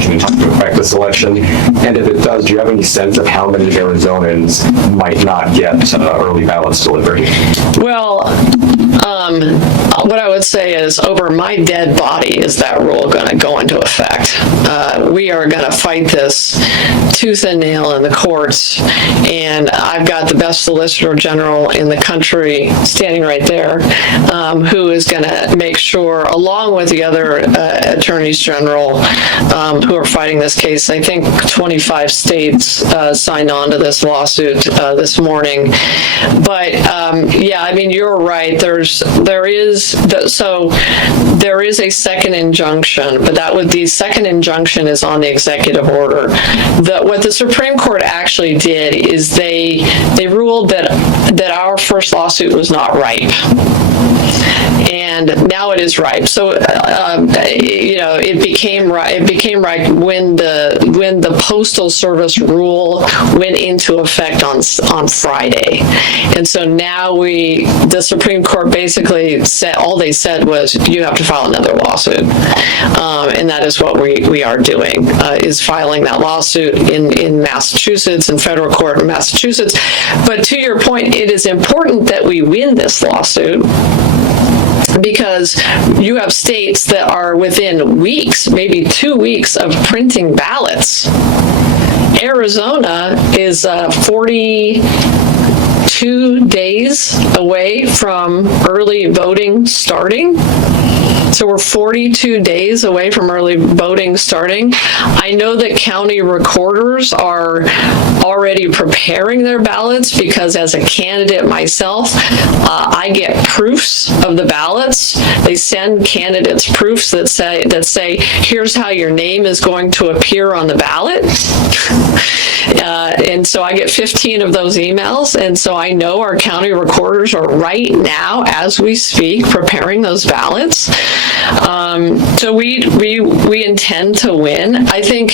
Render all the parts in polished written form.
election in time to affect this election? And if it does, do you have any sense of how many Arizonans might not get early ballots delivered? Well, what I would say is, over my dead body is that rule going to go into effect. We are going to fight this tooth and nail in the courts, and I've got the best Solicitor General in the country standing right there, who is going to make sure, along with the other attorneys general who are fighting this case. I think 25 states signed on to this lawsuit this morning. But yeah, I mean, you're right. There is a second injunction, but the second injunction is on the executive order. What the Supreme Court actually did is they ruled that our first lawsuit was not ripe. And now it is ripe. So, it became ripe when the Postal Service rule went into effect on Friday. And so now the Supreme Court basically said, all they said was, you have to file another lawsuit. And that is what we are doing, is filing that lawsuit in Massachusetts, in federal court in Massachusetts. But to your point, it is important that we win this lawsuit, because you have states that are within weeks, maybe 2 weeks, of printing ballots. Arizona is 42 days away from early voting starting. So we're 42 days away from early voting starting. I know that county recorders are already preparing their ballots, because as a candidate myself, I get proofs of the ballots. They send candidates proofs that say here's how your name is going to appear on the ballot. And so I get 15 of those emails, and so I know our county recorders are right now, as we speak, preparing those ballots. So we intend to win. I think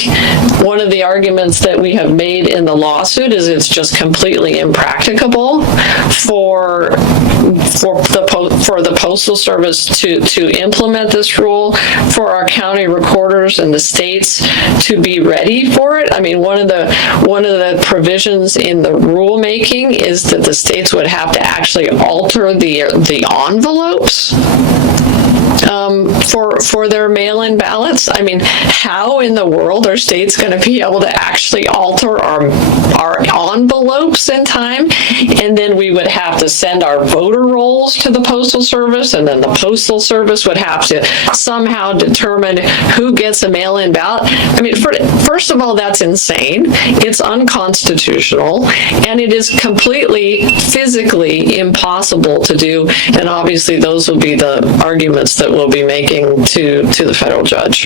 one of the arguments that we have made in the lawsuit is it's just completely impracticable for the Postal Service to implement this rule, for our county recorders and the states to be ready for it. I mean, one of the provisions in the rulemaking is that the states would have to actually alter the envelopes for their mail-in ballots. I mean, how in the world are states going to be able to actually alter our envelopes in time? And then we would have to send our voter rolls to the Postal Service, and then the Postal Service would have to somehow determine who gets a mail-in ballot. I mean, first of all, that's insane. It's unconstitutional, and it is completely physically impossible to do. And obviously, those will be the arguments that we'll be making to the federal judge.